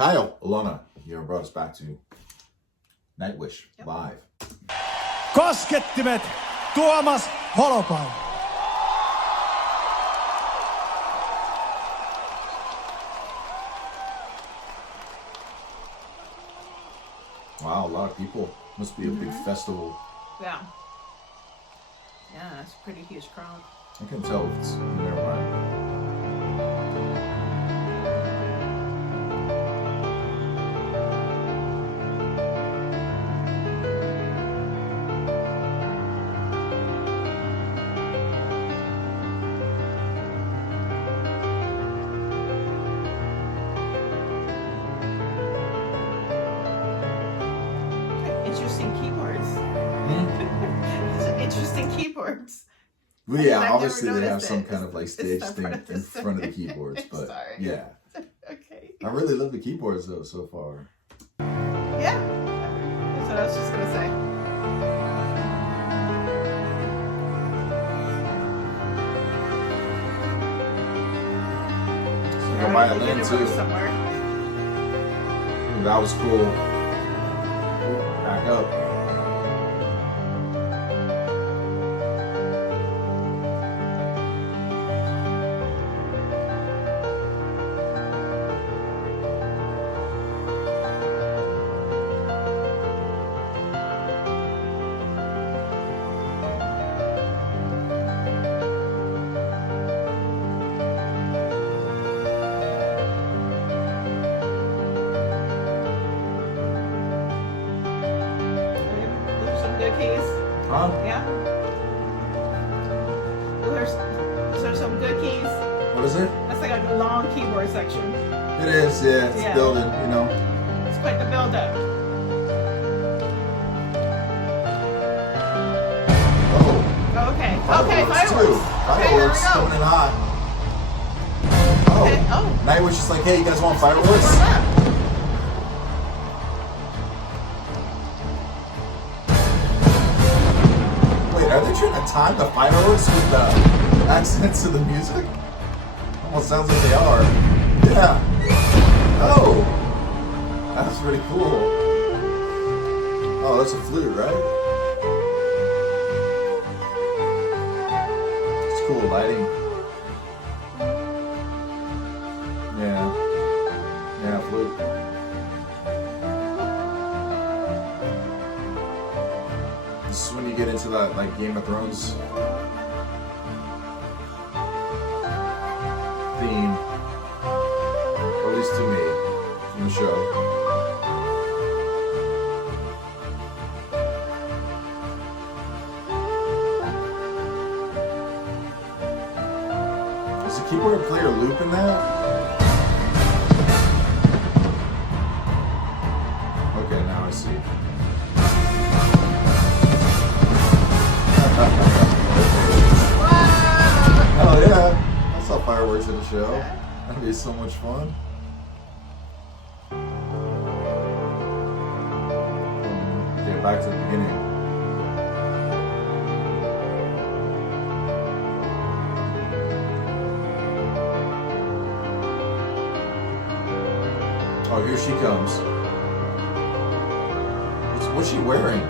Kyle Alona here brought us back to Nightwish live. Koskettimet, Tuomas Holopainen. Wow, a lot of people. Must be a big festival. Yeah. Yeah, it's a pretty huge crowd. I can tell if it's never mind. Interesting keyboards. Interesting keyboards. Well, yeah, I've obviously never they have noticed some it. kind of like stage It's thing part of the in front of the keyboards, but Sorry. yeah. Okay. I really love the keyboards though so far. Yeah. That's what I was just gonna say. So I got violin too. Somewhere. Ooh, that was cool. Back up. Good keys. Huh? Yeah. There's some good keys. What is it? That's like a long keyboard section. It is, yeah. It's Yeah. building, you know. It's quite the build up. Oh. Okay. Too. Okay, fireworks. Okay, here we Fireworks go. coming in hot. Oh. Okay. Oh. Nightwish is like, hey, you guys want fireworks? Warm up. Wait, are they trying to time the fireworks with the accents of the music? Almost sounds like they are. Yeah. Oh. That's pretty cool. Oh, that's a flute, right? It's cool lighting. Yeah. Yeah, flute. This is when you get into that like Game of Thrones theme, or at least to me, from the show. Is the keyboard player looping that? Okay, now I see. Oh yeah, I saw fireworks at the show. That'd be so much fun. Get back to the beginning. Oh, here she comes. What's she wearing?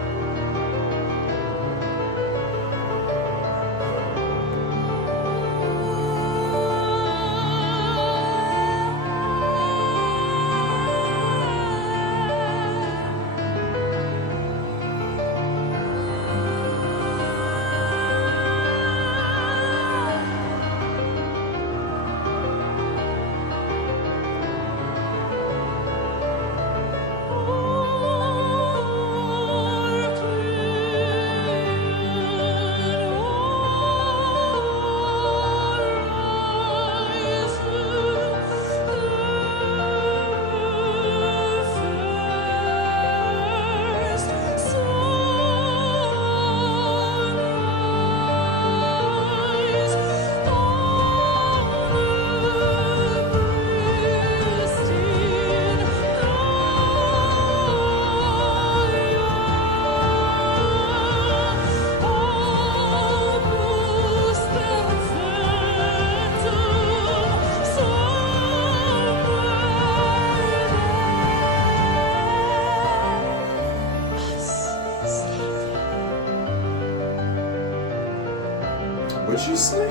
What'd she say?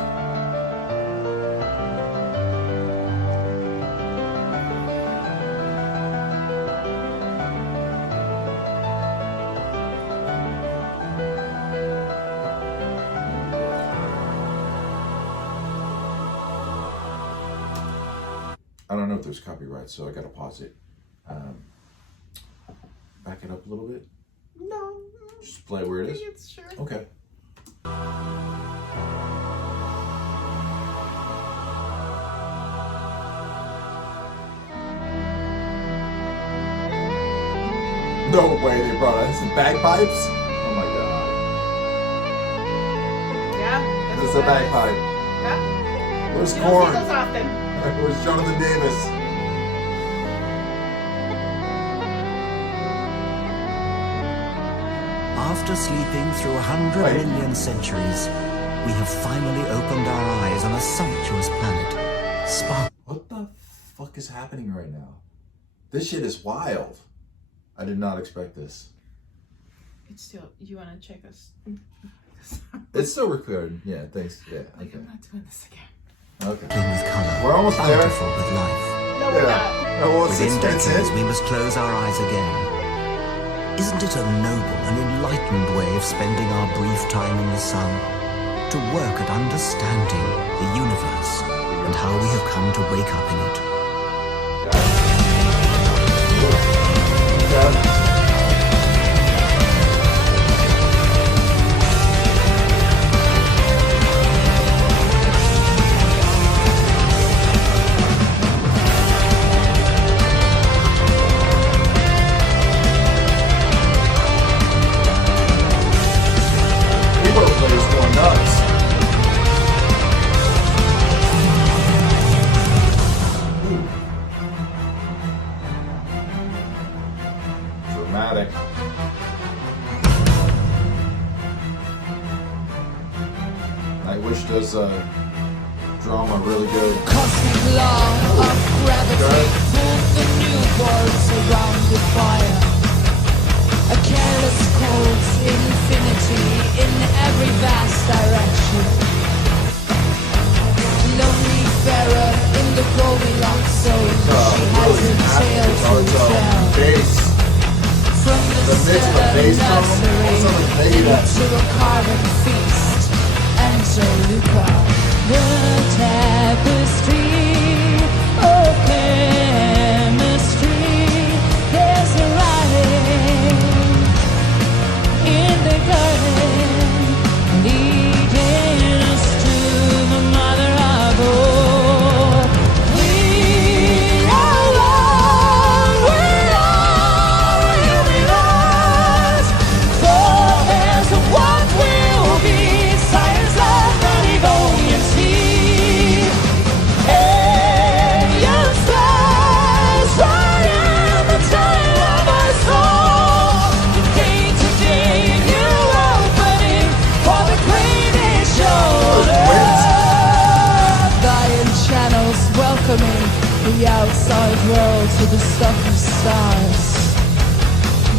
I don't know if there's copyright, so I gotta pause it. Back it up a little bit. No. Just play where it is. It's sure. Okay. No way they brought us some bagpipes? Oh my god. Yeah. This is a bagpipe. Yeah. Where's You don't Corn? see those often. Where's Jonathan Davis? After sleeping through 100 Wait. million centuries, we have finally opened our eyes on a sumptuous planet. What the fuck is happening right now? This shit is wild. I did not expect this. It's still. You want to check us? It's still recording. Yeah, thanks. Yeah, Like, okay. I'm not doing this again. Okay. With color, We're almost there. bountiful with life. No, we're not. Yeah. Oh, well, Within 6 minutes decades, in. we must close our eyes again. Isn't it a noble and enlightened way of spending our brief time in the sun? To work at understanding the universe and how we have come to wake up in it. Yeah. Keyboard player's going nuts. Dramatic. Nightwish does drama really good. Cosmic law of gravity pulled the newborns around the fire. A careless cold's infinity in every vast direction. Lonely Pharaoh in the Goldilocks zone. She has a tail to tell. Bass. From The the mix of bass drum nursery also is Vega. to a carving feast. Enter Luca, the tapestry of chemistry. There's a writing in the garden, leading us to the mother of all. We are one, we are a universe. Forebears of what will be, science of the Devonian sea. Alien stars, right in the time of our soul. Day to day, new opening for the greatest show on earth. Ion channels welcoming the outside world to the stuff of stars.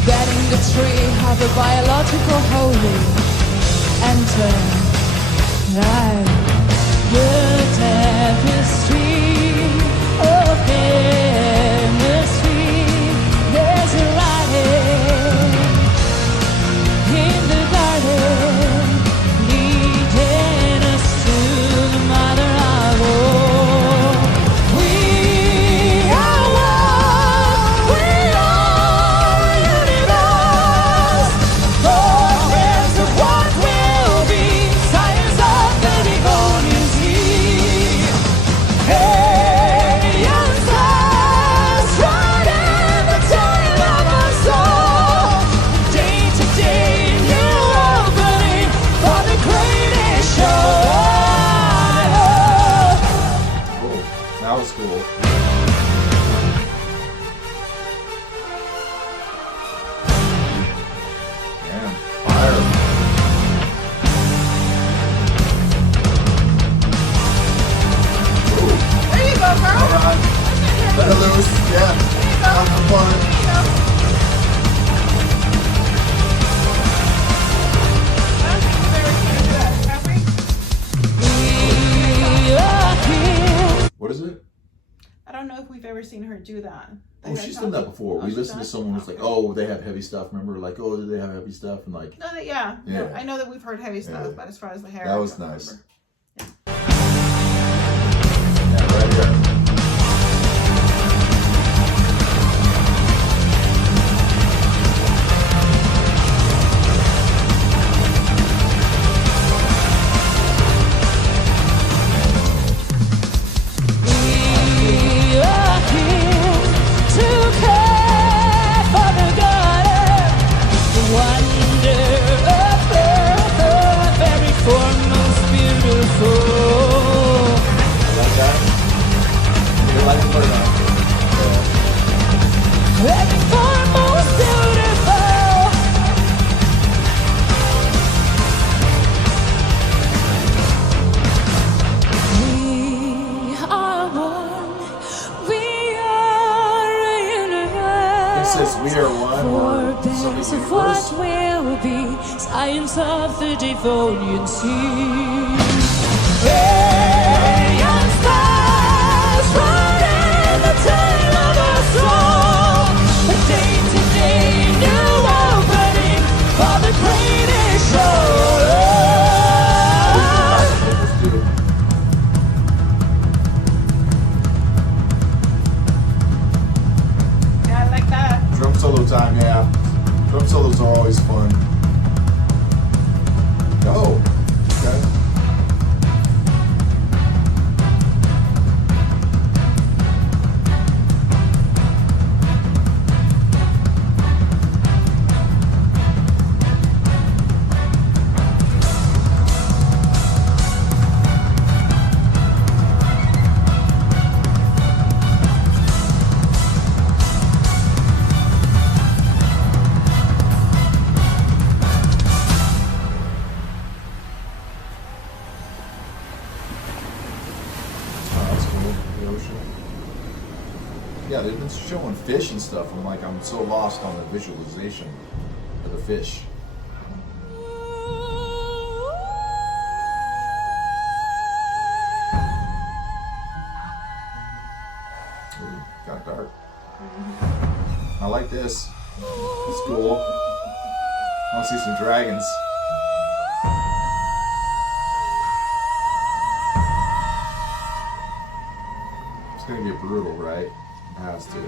Betting the tree have a biological holy. Enter the tapestry of chemistry. There's a writing in the garden, leading us to the mother of all. We are one, we are a universe. Forebears of what will be, science of the Devonian sea. do that. Oh, she's done that before. We listened to someone who's like, oh, they have heavy stuff. Remember, like, oh, do they have heavy stuff? And like, No, yeah. I know that we've heard heavy stuff, but as far as the hair, that was I don't nice. remember. Yeah, right here. We are here to care for the garden, the wonder of earth, every form most beautiful. Like that. You like it or not? Every form most beautiful. We are one. We are a universe. It says we are one or Forbes something of universe. what will be, science of the Devonian sea. Alien stars running the tail of our soul. A day-to-day new opening for the greatest show. Yeah, I like that. Drum solo time, yeah. Drum solos are always fun. Oh, okay. Yeah, they've been showing fish and stuff, and I'm so lost on the visualization of the fish. Ooh, got dark. I like this. It's cool. I want to see some dragons. It's gonna get brutal, right? It has to.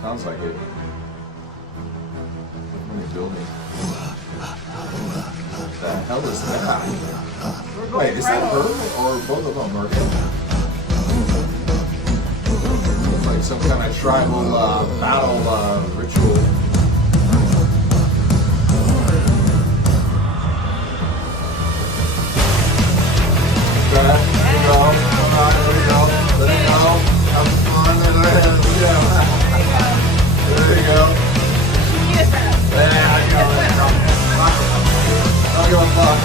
Sounds like it. How many buildings? What the hell is that? Wait, is that her or both of them are him? It's like some kind of tribal battle ritual. Okay, here we go. Alright, here we go. Let it go. Have fun. There you go. Yeah, I go. I'll give a fuck.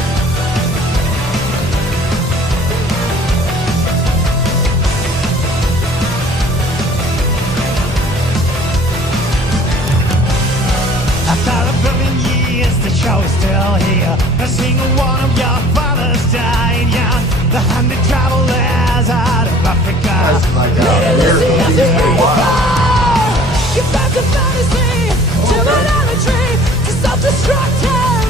After a billion years, the show is still here. A single one of your fathers died young. The 100 travelers out of Africa. That's like weird. You found a fantasy to an imagery, to self-destructive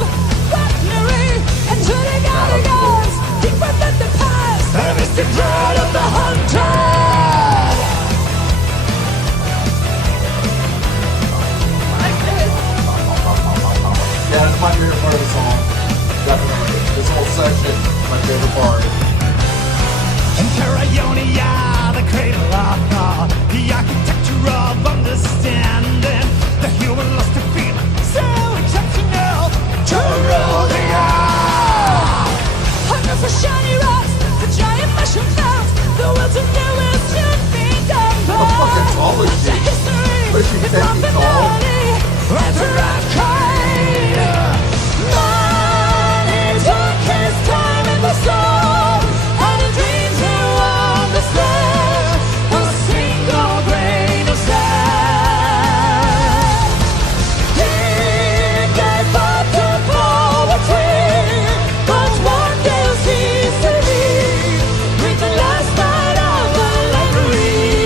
weaponry, and turning out of guns deeper than the past. The mystic dread of the hunted. Yeah, that's my favorite part of the song. Definitely. This whole section, my favorite part. In Carayonia, the cradle of thought, the architecture of understanding, the human lust to feel so exceptional to rule the earth. Hunger for shiny rocks, the giant mushroom clouds, the world's of newest should be done by. How fucking tall is she? What is she, 10 feet tall? Money took his time in the soul, and the dreams you understand, a single grain of sand. He gave up to poetry, but one day he's to be, with the last night of the library.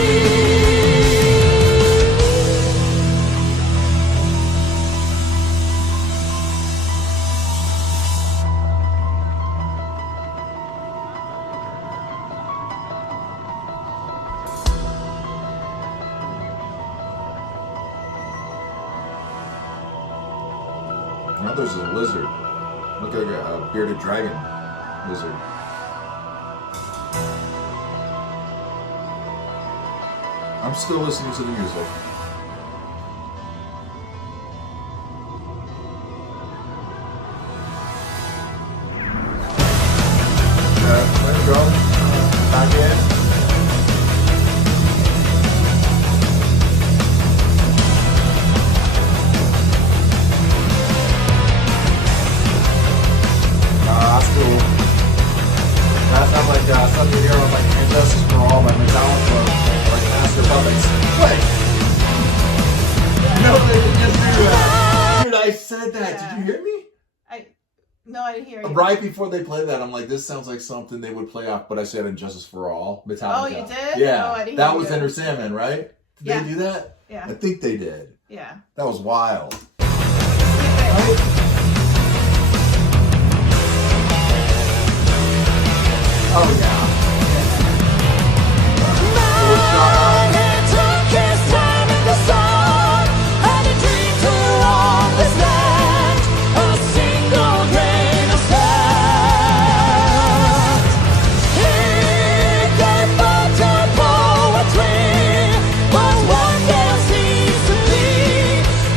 Now there's a lizard. Look like a bearded dragon lizard. I'm still listening to the music. There we go. Back in. That's cool. That sounds like something you hear on like Injustice for All by Metallica, like Master Puppets. Wait! No, they didn't just do that. Dude, I said that. Did you hear me? No, I didn't hear you. Right before they played that, I'm like, this sounds like something they would play off, but I said Injustice for All, Metallica. Oh, you did? Yeah. Oh, I didn't that hear was you. Enter Sandman, right? Did Yeah. they do that? Yeah. I think they did. Yeah. That was wild. Oh, yeah. Man, he took his time in the sun, and he dreamed to roam this land, a single grain of sand. He gave birth to poetry, but one day seems to be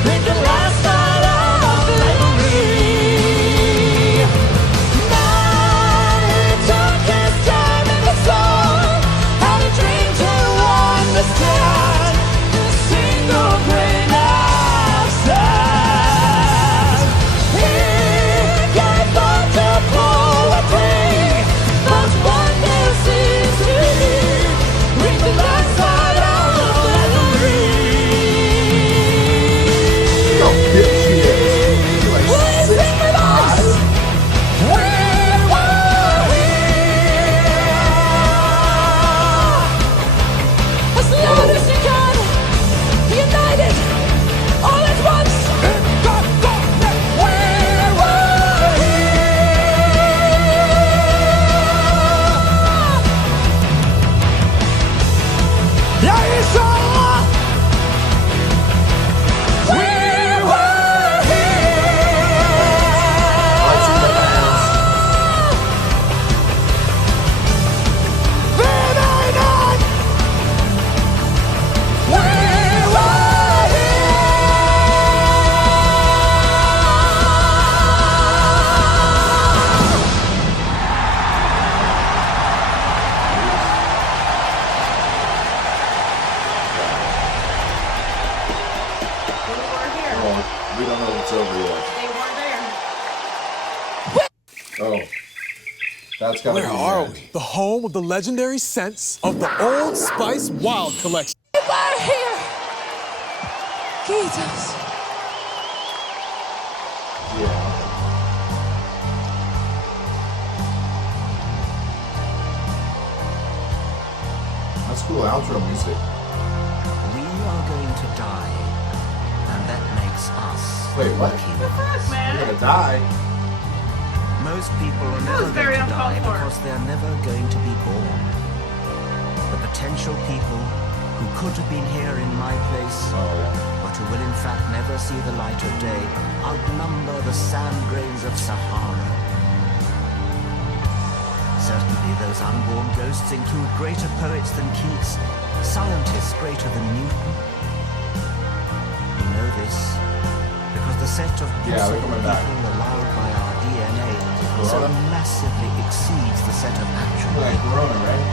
with the last night of memory. Man, he took his time in the sun, and he dreamed to understand the single grain of sand. He gave birth to poetry, but one day seems to be with the last side of memory. Look how big she is. She's like Please 6'5". sing with us. We were here. As loud as you can, united, all at once. We were here. Ya hizo. We were Let's see the hands. They were here. Oh, we don't know if it's over yet. They were there. Oh. That's gotta Where be are the we? The home of the legendary scents of the Old Spice Wild Collection. We're here. Jesus. Yeah. That's cool outro music. We are going to die, and that makes us Wait, what? lucky Fuck, ones. You're man. gonna die. Most people are That never was very going to die uncalled for. because they're never going to be born. The potential people who could have been here in my place, Oh, yeah. but who will in fact never see the light of day, outnumber the sand grains of Sahara. Certainly those unborn ghosts include greater poets than Keats, scientists greater than Newton. We know this because the set of Yeah, they're possible coming back. people allowed by our DNA so Corona? massively exceeds the set of actual Like Corona, right?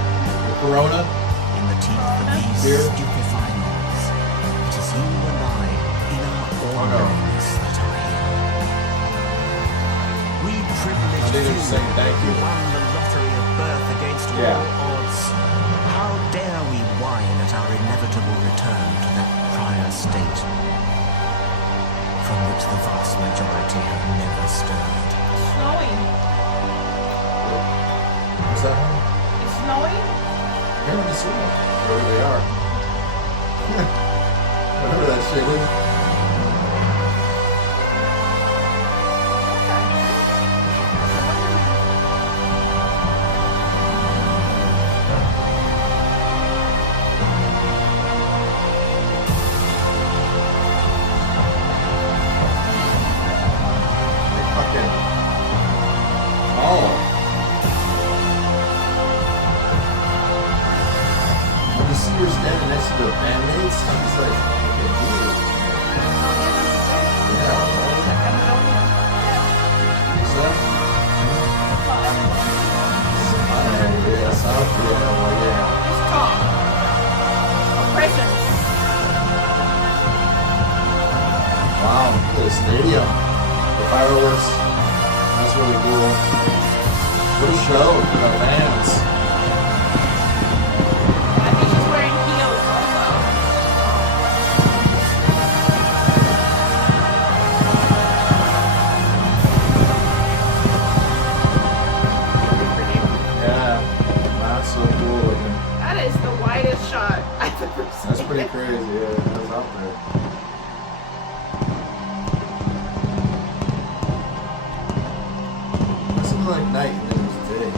The Corona? in the teeth of these Beer? stupefying odds. It is you and I, in our ordinariness, that are here. We privileged I didn't even few say thank you. who won the lottery of birth against Yeah. all odds. How dare we whine at our inevitable return to that prior state from which the vast majority have never stirred? It's snowing. What's that? It's snowing? Here in the city. Wherever they are. Whatever that shit is. the stadium. The fireworks. That's really cool. What a show for the fans. I think she's wearing heels also. Pretty. Yeah, that's so cool looking. That is the widest shot I've ever seen. That's pretty crazy. Yeah, that's out there. That's something like night and then it was day.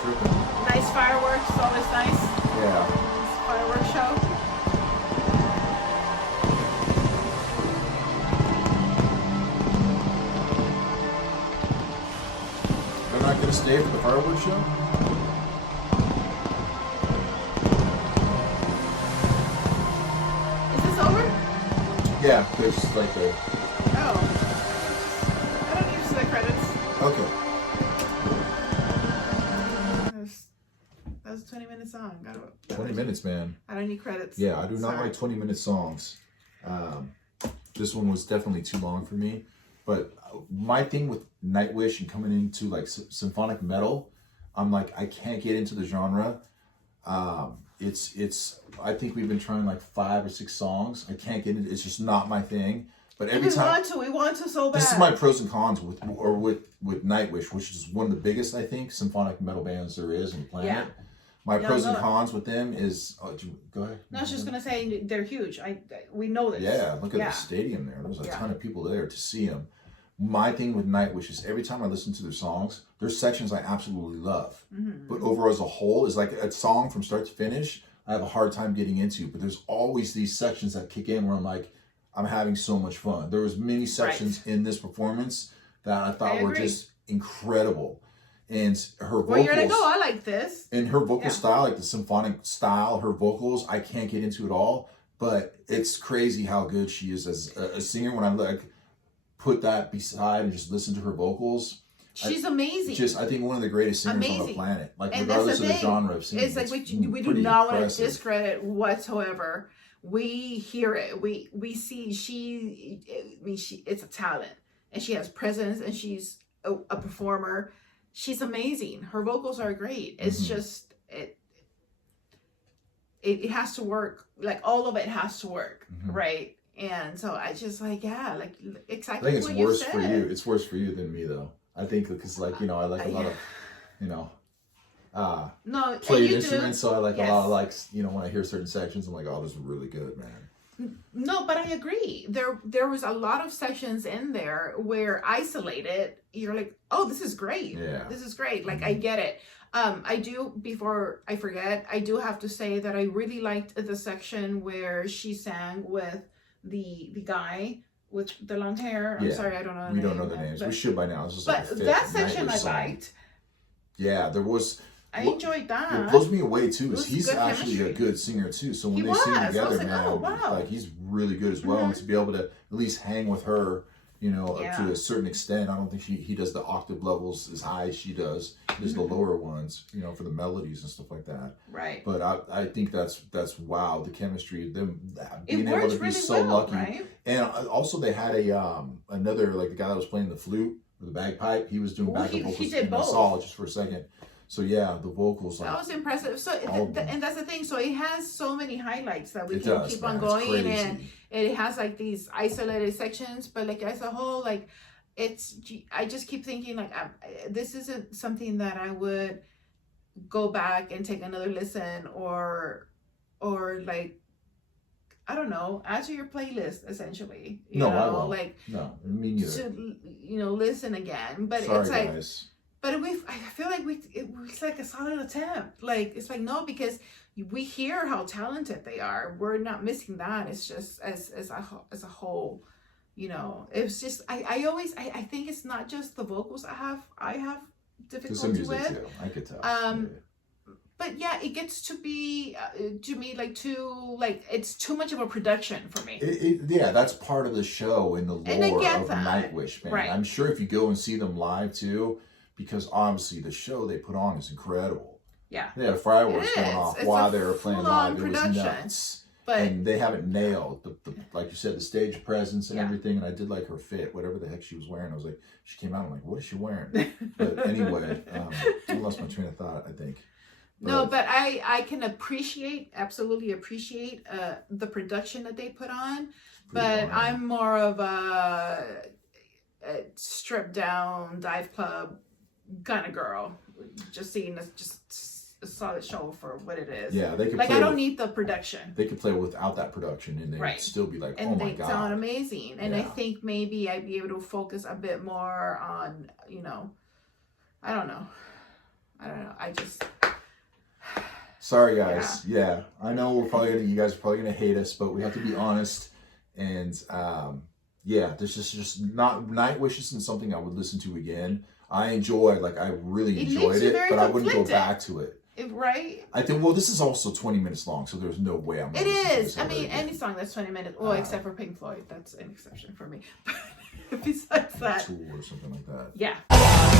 Tripping. Nice fireworks, always nice. Yeah. Fireworks show. They're not going to stay for the fireworks show? Is this over? Yeah, there's like a. Oh. I don't need to see the credits. Okay. That was a 20-minute song. 20 minutes, man. I don't need credits. Yeah, I do not Sorry. like 20-minute songs. This one was definitely too long for me. But my thing with Nightwish and coming into like symphonic metal, I'm like, I can't get into the genre. It's. I think we've been trying like 5 or 6 songs. I can't get it. It's just not my thing. But every time We want to so bad. this is my pros and cons with Nightwish, which is one of the biggest, I think, symphonic metal bands there is on the planet. Yeah. My Yeah, pros and no. cons with them is go ahead. No, I was just gonna say they're huge. We know this. Yeah, look at Yeah. the stadium there. There's a Yeah. ton of people there to see them. My thing with Nightwish is every time I listen to their songs, there's sections I absolutely love. Mm-hmm. But overall as a whole, is like a song from start to finish, I have a hard time getting into. But there's always these sections that kick in where I'm like, I'm having so much fun. There was many sections in this performance that I thought were agree. just incredible. And her vocals, Well, you're like, oh, I like this. and her vocal Yeah. style, like the symphonic style, her vocals, I can't get into it all. But it's crazy how good she is as a singer. When I like put that beside and just listen to her vocals, She's amazing. I think one of the greatest singers on the Amazing. planet. Like And regardless that's of the the thing. genre of singing, It's like we do pretty not want to impressive. discredit whatsoever. We hear it. We see it's a talent, and she has presence, and she's a performer. She's amazing. Her vocals are great. It's Mm-hmm. just it has to work. Like all of it has to work, right? And so I just like I exactly think it's what you worse said. for you. It's worse for you than me though. I think because like I like a lot of No, played you instruments, so I like Yes. a lot of like when I hear certain sections, I'm like, oh, this is really good, man. No, but I agree. There was a lot of sections in there where isolated, you're like, oh, this is great. Yeah. This is great. Like, I get it. I do, before I forget, I do have to say that I really liked the section where she sang with the guy with the long hair. I'm Yeah. sorry, I don't know. We don't know the names. But, We should by now. It's just but like a fifth that section Nightwish I song. liked. Yeah, there was. I What- enjoyed What that. blows me away too It is was he's good actually a chemistry. good singer too. So when He they sing was. I together, was like, man, oh, wow. like he's really good as well. And to be able to at least hang with her, up Yeah. to a certain extent. I don't think he does the octave levels as high as she does. He does the lower ones, for the melodies and stuff like that. Right. But I think that's wow, the chemistry, them being It able works to be really so well, lucky. right? And also they had another like the guy that was playing the flute or the bagpipe. He was doing Well, backup he vocals. did and I both. saw it just for a second. So yeah, the vocals. That was impressive. So, all of them. and that's the thing. So it has so many highlights that we It can does, keep man. on It's going, and crazy. it has like these isolated sections. But like as a whole, like I just keep thinking like this isn't something that I would go back and take another listen or like I don't know, add to your playlist essentially. No, I won't. like No, me neither. to listen again. But Sorry, it's like. guys. But I feel like it was like a solid attempt. Like it's like no, because we hear how talented they are. We're not missing that. It's just as a whole, It's just I think it's not just the vocals I have Because some difficulty music with. too, I could tell. But yeah, it gets to be to me like it's too much of a production for me. Yeah, that's part of the show and the And I lore get of that. Nightwish, man. Right. I'm sure if you go and see them live too, because obviously the show they put on is incredible. Yeah. They had fireworks It going is. off It's while a they were playing full-on live. It was production. nuts. But and they haven't nailed the like you said, the stage presence and Yeah. everything. And I did like her fit, whatever the heck she was wearing. I was like, she came out, I'm like, what is she wearing? But anyway, I lost my train of thought, I think. no, but I can absolutely appreciate the production that they put on. But I'm more of a stripped down dive club kind of girl. Just seeing this, just a solid show for what it is. Yeah, they could like play I don't with, need the production. They could play without that production, and they Right. would still be like, And oh my they god, sound amazing. And I Yeah. think maybe I'd be able to focus a bit more on, I don't know. I just Sorry guys. Yeah. I know you guys are probably gonna hate us, but we have to be honest. And yeah, this is just not Nightwish isn't something I would listen to again. I really It enjoyed leaves you it, very but I wouldn't go conflicted. back to it. right? I think this is also 20 minutes long, so there's no way I'm gonna It listen to is. this I ever mean, again. any song that's 20 minutes, well, except for Pink Floyd, that's an exception for me. But besides that, Tool or something like that. yeah.